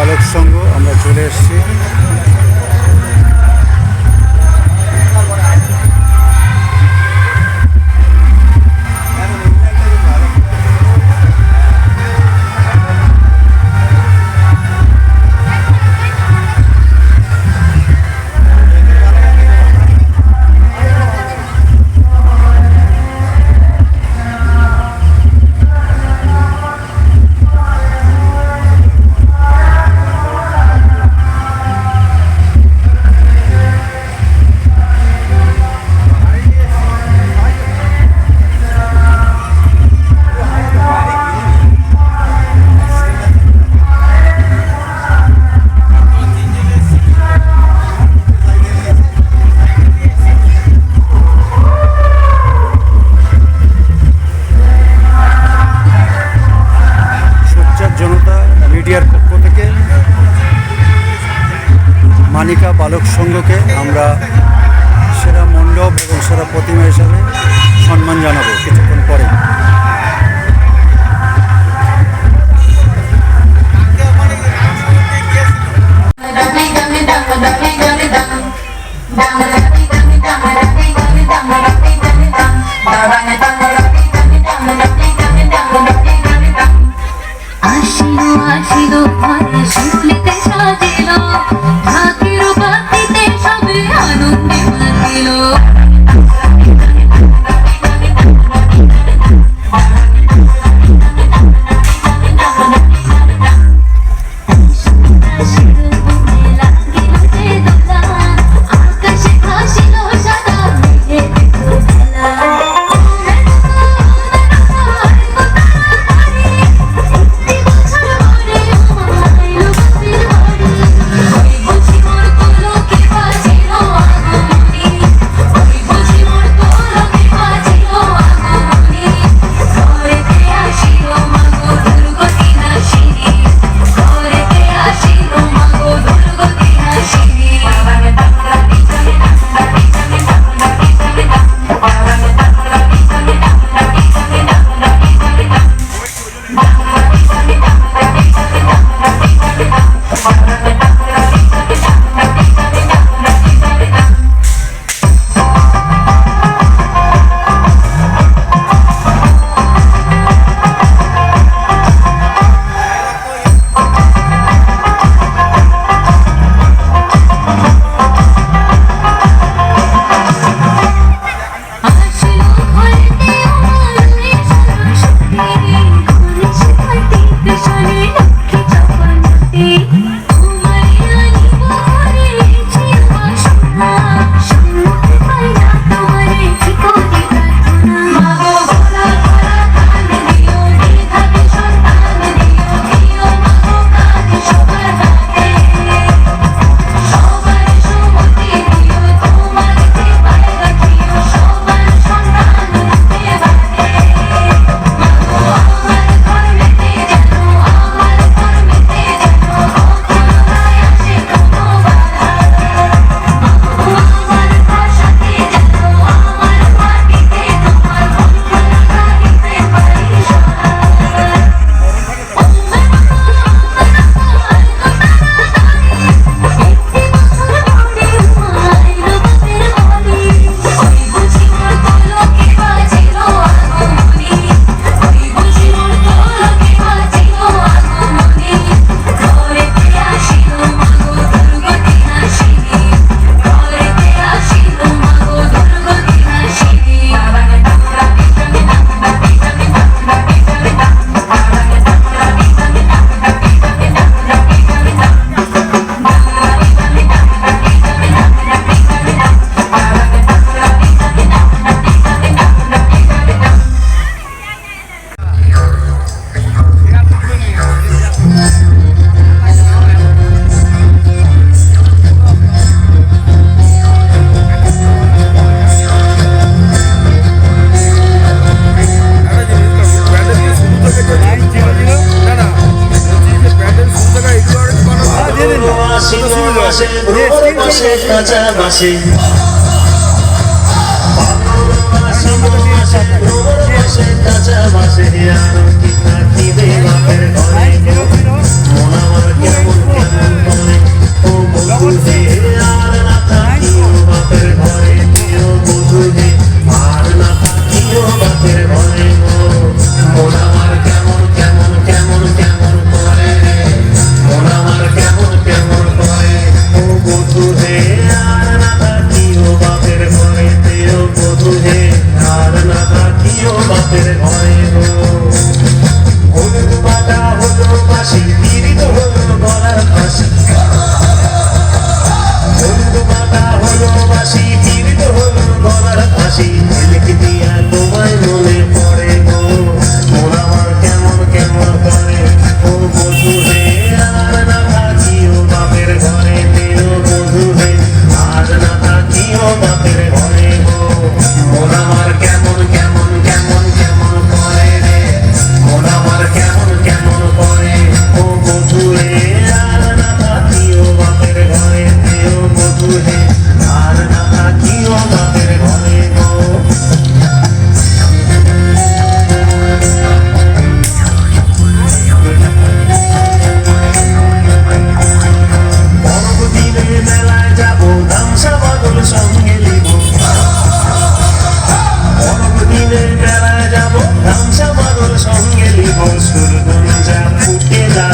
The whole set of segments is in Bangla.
বালক সঙ্গ আমরা চলে এসেছি।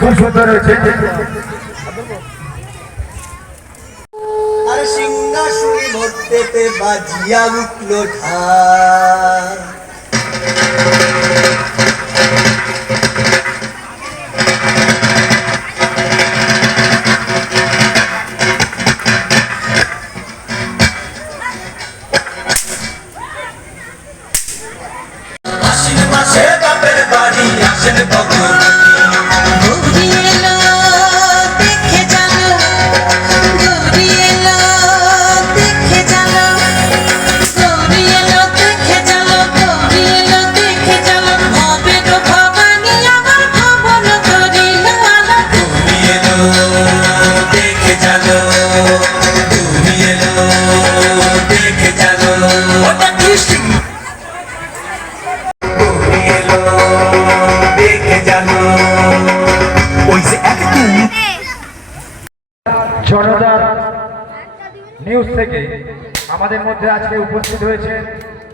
খুব সুন্দর হয়েছে সিংহাসুরি ভর্তেতে বাজিয়া উঠল ঠায় মধ্যে আজকে উপস্থিত হয়েছে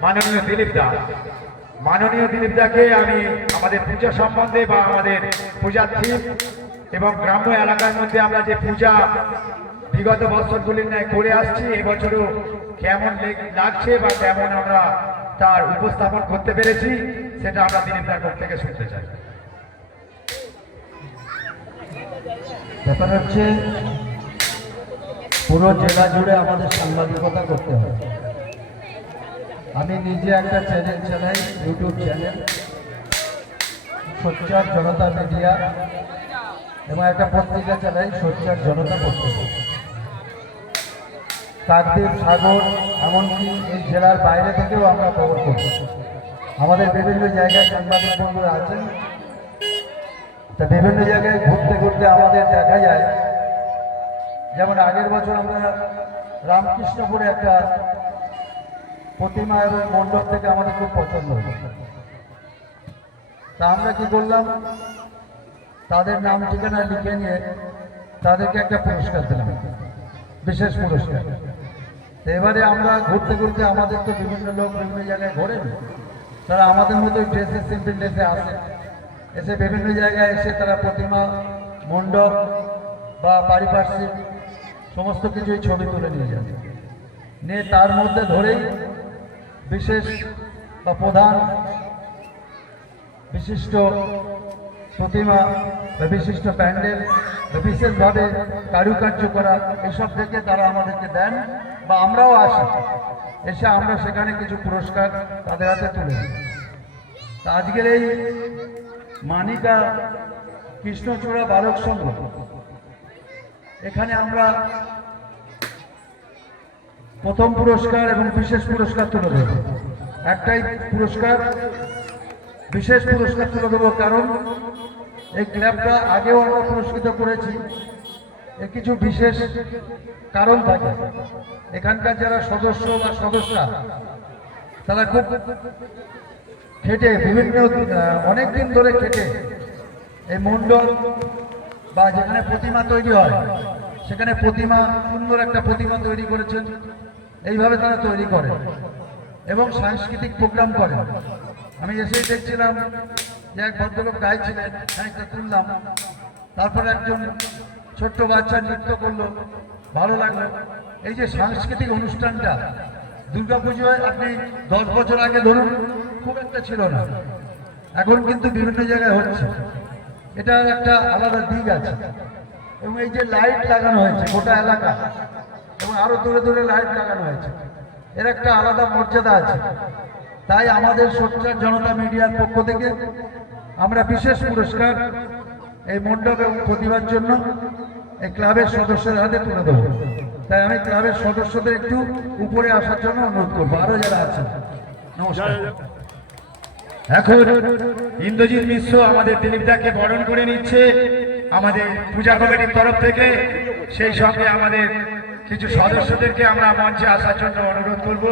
মাননীয় দিলীপ দা। মাননীয় দিলীপ দাকে আমি আমাদের পূজা সম্বন্ধে বা আমাদের পূজার থিম এবং গ্রাম্য এলাকার মধ্যে আমরা যে পূজা বিগত বছরগুলির ন্যায় করে আসছি এবছরও কেমন লেগ- লাগছে বা কেমন আমরা তার উপস্থাপন করতে পেরেছি, সেটা আমরা দিলীপ দার মুখ থেকে শুনতে চাই। ব্যাপার হচ্ছে পুরো জেলা জুড়ে আমাদের সাংবাদিকতা করতে হবে। আমি নিজে একটা চ্যানেল চালাই ইউটিউব চ্যানেল সোচ্চার জনতা মিডিয়া এবং একটা পত্রিকা চালাই, সোচ্চার জনতা পত্রিকা। কাকদ্বীপ সাগর, এমনকি এই জেলার বাইরে থেকেও আমরা খবর করি আমাদের বিভিন্ন জায়গায় সাংবাদিক বন্ধুরা আছেন। তা বিভিন্ন জায়গায় ঘুরতে ঘুরতে আমাদের দেখা যায় যেমন আগের বছর আমরা রামকৃষ্ণপুরে একটা প্রতিমা এবং মণ্ডপ থেকে আমাদের খুব পছন্দ হয়েছে তা আমরা কি করলাম? তাদের নাম ঠিকানা লিখে নিয়ে তাদেরকে একটা পুরস্কার দিলাম, বিশেষ পুরস্কার। এবারে আমরা ঘুরতে ঘুরতে আমাদের তো বিভিন্ন লোক বিভিন্ন জায়গায় ঘোরেন। তারা আমাদের মতো ড্রেসে সিম্পল ড্রেসে আসে। এসে বিভিন্ন জায়গায় এসে তারা প্রতিমা, মণ্ডপ বা পারিপার্শ্বিক সমস্ত কিছুই ছবি তুলে নিয়ে যায় নিয়ে তার মধ্যে ধরেই বিশেষ বা প্রধান বিশিষ্ট প্রতিমা বা বিশিষ্ট প্যান্ডেল বা বিশেষভাবে কারুকার্য করা এসব থেকে তারা আমাদেরকে দেন বা আমরাও আসি। এসে আমরা সেখানে কিছু পুরস্কার তাদের হাতে তুলে দিই। আজকের এই মানিকা কৃষ্ণচূড়া বালক সংঘ এখানে আমরা প্রথম পুরস্কার এবং বিশেষ পুরস্কার তুলে দেব। একটাই পুরস্কার, বিশেষ পুরস্কার তুলে দেবো কারণ এই ক্লাবটা আগেও আমরা পুরস্কৃত করেছি। এর কিছু বিশেষ কারণ থাকে। এখানকার যারা সদস্য বা সদস্যরা, তারা খুব খেটে, বিভিন্ন অনেক দিন ধরে খেটে। এই মণ্ডল বা যেখানে প্রতিমা তৈরি হয় সেখানে প্রতিমা, সুন্দর একটা প্রতিমা তৈরি করেছেন। এইভাবে তারা তৈরি করে এবং সাংস্কৃতিক প্রোগ্রাম করে। আমি এসেই দেখছিলাম যে এক ভদ্রলোক গাইছিলেন খানিকটা তুললাম। তারপরে একজন ছোট্ট বাচ্চা নৃত্য করল, ভালো লাগল। এই যে সাংস্কৃতিক অনুষ্ঠানটা, দুর্গাপুজোয় আপনি দশ বছর আগে ধরুন, খুব একটা ছিল না। এখন কিন্তু বিভিন্ন জায়গায় হচ্ছে। এটার একটা আলাদা দিক আছে। এবং এই যে লাইট লাগানো হয়েছে, গোটা এলাকা, এবং আরও দূরে দূরে লাইট লাগানো হয়েছে, এর একটা আলাদা মর্যাদা আছে। তাই আমাদের সোচ্চার জনতা মিডিয়ার পক্ষ থেকে আমরা বিশেষ পুরস্কার এই মণ্ডপ এবং প্রতিভার জন্য এই ক্লাবের সদস্যদের হাতে তুলে দেবো। তাই আমি ক্লাবের সদস্যদের একটু উপরে আসার জন্য অনুরোধ করব। আরও যারা আছেন, নমস্কার। এখন ইন্দ্রজিৎ মিশ্র আমাদের দিলীপদাকে বরণ করে নিচ্ছে। আমাদের পূজা কমিটির তরফ থেকে সেই সঙ্গে আমাদের কিছু সদস্যদেরকে আমরা মঞ্চে আসার জন্য অনুরোধ করব।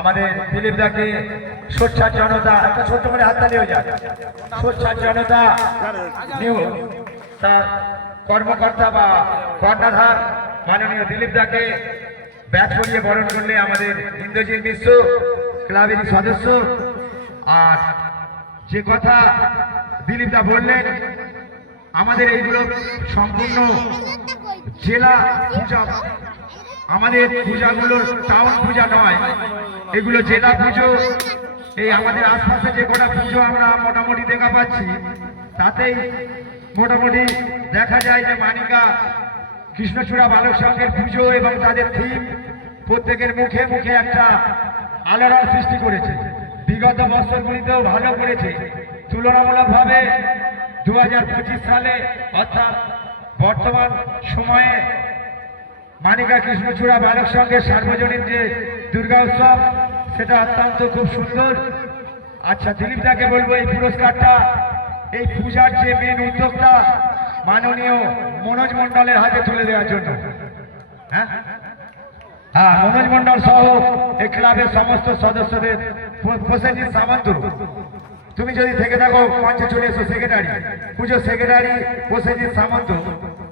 আমাদের দিলীপদাকে সোচ্চার জনতা, একটা ছোট্ট করে হাততালি হয়ে যাক। সোচ্চার জনতা তার কর্মকর্তা বা কর্ণাধার মাননীয় দিলীপ দাকে ব্যাট করিয়ে বরণ করলে আমাদের ইন্দ্রজিৎ মিশ্র ক্লাবের সদস্য। আর যে কথা দিলীপ দা বললেন আমাদের এইগুলো সম্পূর্ণ জেলা পূজা। আমাদের পূজাগুলো টাউন পূজা নয়, এগুলো জেলা পুজো। এই আমাদের আশপাশে যে কটা পুজো আমরা মোটামুটি দেখা পাচ্ছি, তাতেই মোটামুটি দেখা যায় যে মানিকা, কৃষ্ণচূড়া বালক সংঘের পুজো এবং তাদের থিম প্রত্যেকের মুখে মুখে একটা আলোড়ন সৃষ্টি করেছে। বিগত বছরগুলিতেও ভালো করেছে। তুলনামূলকভাবে দু হাজার পঁচিশ সালে, অর্থাৎ বর্তমান সময়ে মানিকা কৃষ্ণচূড়া বালক সংঘের সার্বজনীন যে দুর্গা উৎসব, সেটা অত্যন্ত খুব সুন্দর। আচ্ছা দিলীপ দাকে বলব এই পুরস্কারটা, এই পূজার যে মেন উদ্যোক্তা মাননীয় মনোজ মণ্ডলের হাতে তুলে দেওয়ার জন্য। হ্যাঁ? হ্যাঁ মনোজ মণ্ডল সহ এই ক্লাবের সমস্ত সদস্যদের প্র- প্রসেনজিৎ সামন্ত তুমি যদি থেকে থাকো মঞ্চে চলে এসো সেক্রেটারি পুজো সেক্রেটারি প্রসেনজিৎ সামন্ত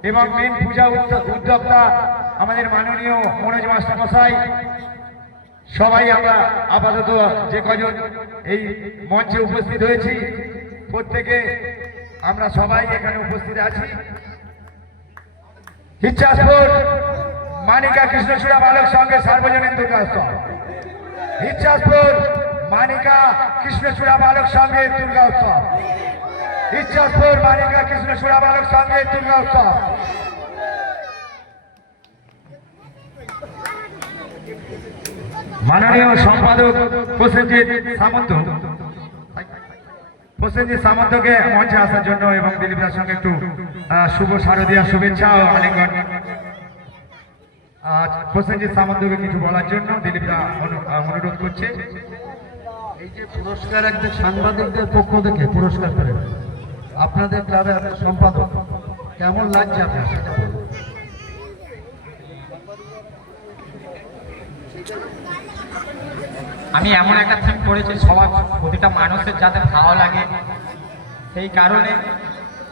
এবং মেন পূজা উদ্য- উদ্যোক্তা আমাদের মাননীয় মনোজ মাস্টার মশাই সবাই আমরা আপাতত যে কজন এই মঞ্চে উপস্থিত হয়েছি, প্রত্যেকে আমরা সবাই এখানে উপস্থিত আছি। ইচ্ছাসপুর মানিকা কৃষ্ণচূড়া বালক সঙ্গে সার্বজনীন দুর্গা উৎসব ইচ্ছাসপুর মানিকা কৃষ্ণচূড়া বালক সঙ্গে দুর্গা উৎসব। ইচ্ছাসপুর মানিকা কৃষ্ণচূড়া বালক সঙ্গে দুর্গা উৎসব। মাননীয় সম্পাদক প্রসেনজিৎ সামন্ত। প্রসেনজিৎ সামন্তকে মঞ্চে আসার জন্য এবং দিলীপদার সঙ্গে একটু শুভ শারদীয় শুভেচ্ছা ও আলিঙ্গন। প্রসেনজিৎ সামন্তকে কিছু বলার জন্য দিলীপদা অনু- আহ, অনুরোধ করছে। এই যে পুরস্কার একজন সাংবাদিকদের পক্ষ থেকে পুরস্কার করে আপনাদের ক্লাবে আপনার সম্পাদক, কেমন লাগছে আপনার সেটা আমি এমন একটা থিম করেছি, সবার প্রতিটা মানুষের যাতে ভালো লাগে। সেই কারণে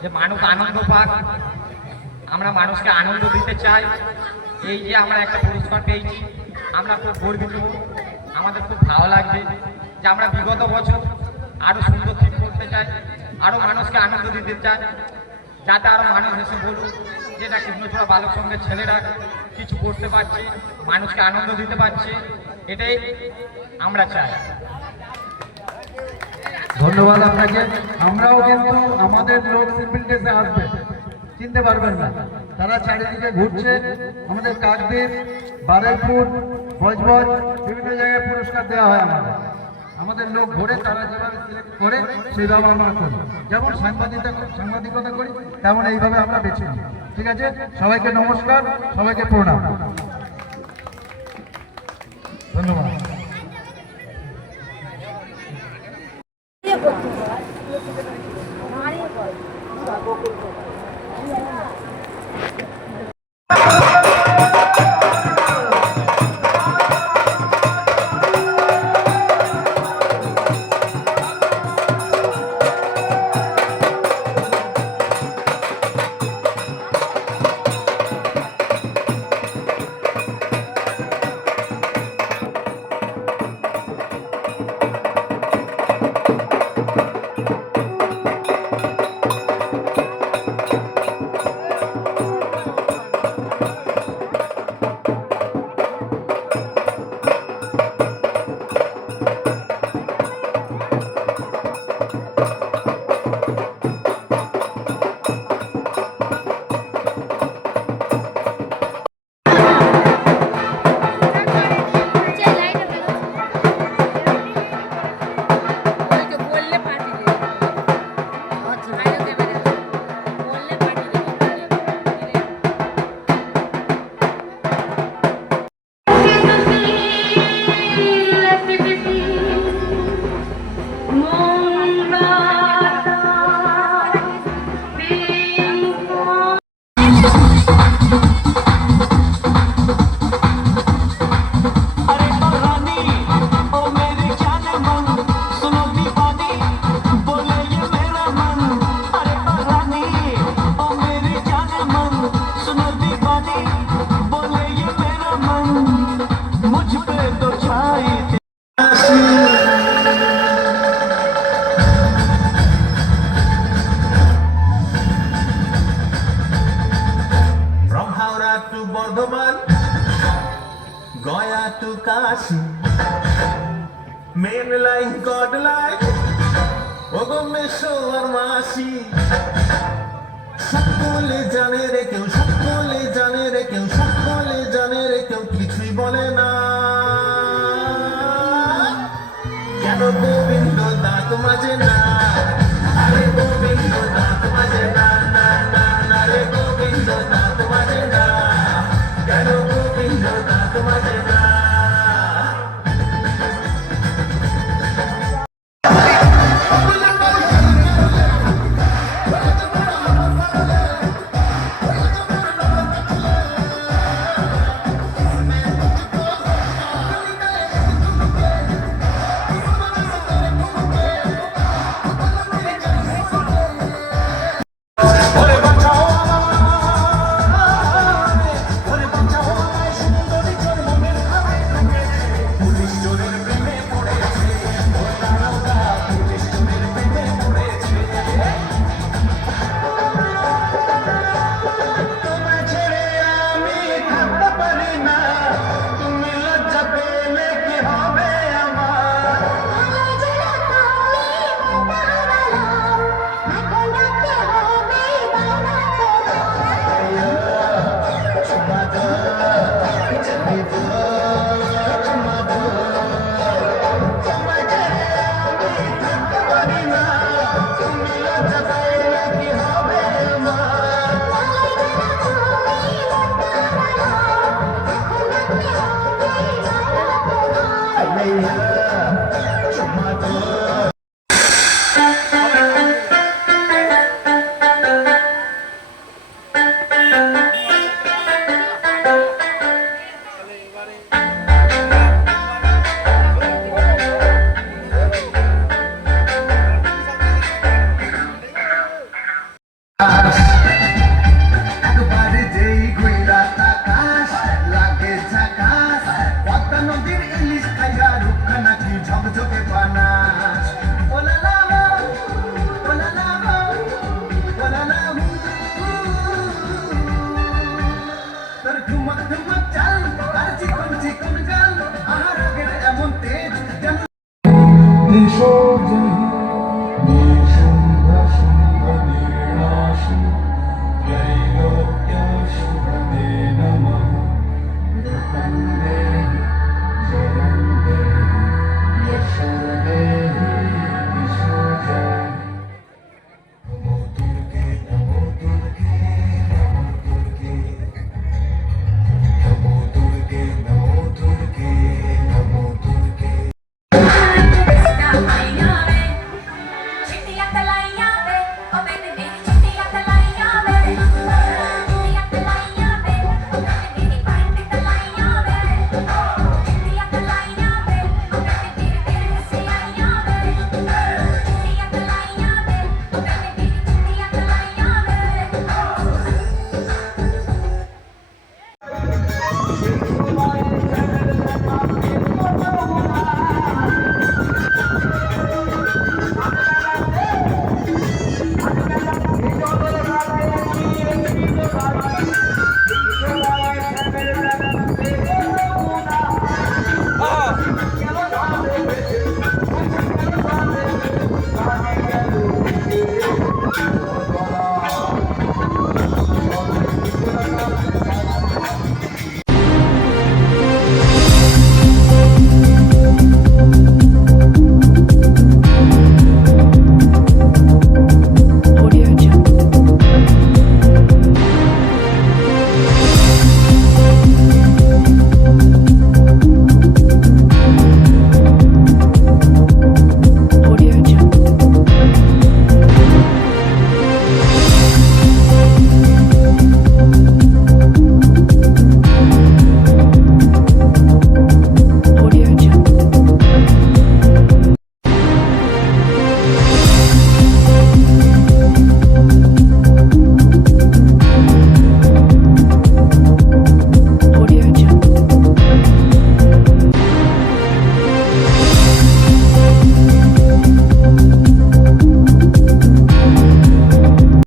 যে মানুষ আনন্দ পাক, আমরা মানুষকে আনন্দ দিতে চাই। এই যে আমরা একটা পুরস্কার পেয়েছি, আমরা খুব গর্বিত, আমাদের খুব ভালো লাগছে। যে আমরা বিগত বছর আরও সুন্দর থিম করতে চাই আরও মানুষকে আনন্দ দিতে চাই, যাতে আরও মানুষ এসে বলুক যে যেটা কৃষ্ণচূড়া বালক সঙ্গের ছেলেরা কিছু করতে পারছে, মানুষকে আনন্দ দিতে পারছে, এটাই আমরা চাই। ধন্যবাদ আপনাকে। আমরাও কিন্তু আমাদের লোক ড্রেসে আসবে, চিনতে পারবেন না। তারা চারিদিকে ঘুরছে, আমাদের কাকদ্বীপ বারেরপুর বজবজ বিভিন্ন জায়গায় পুরস্কার দেওয়া হয় আমাদের। আমাদের লোক ভোরে তারা যেভাবে সিলেক্ট করে সেইভাবে আমরা করি। যেমন সাংবাদিকতা সাংবাদিকতা করি, তেমন এইভাবে আমরা বেছে নিই। ঠিক আছে? সবাইকে নমস্কার, সবাইকে প্রণাম। ধন্যবাদ। Main line God line, Ogomeshwar Mashi. সকলে জানে রে কেউ সকলে জানে রে কেউ সকলে জানে রে কেউ কিছুই বলে না। কেন গোবিন্দ দাঁত মাঝে না? আরে গোবিন্দ দাঁত মাঝে না। Come and go.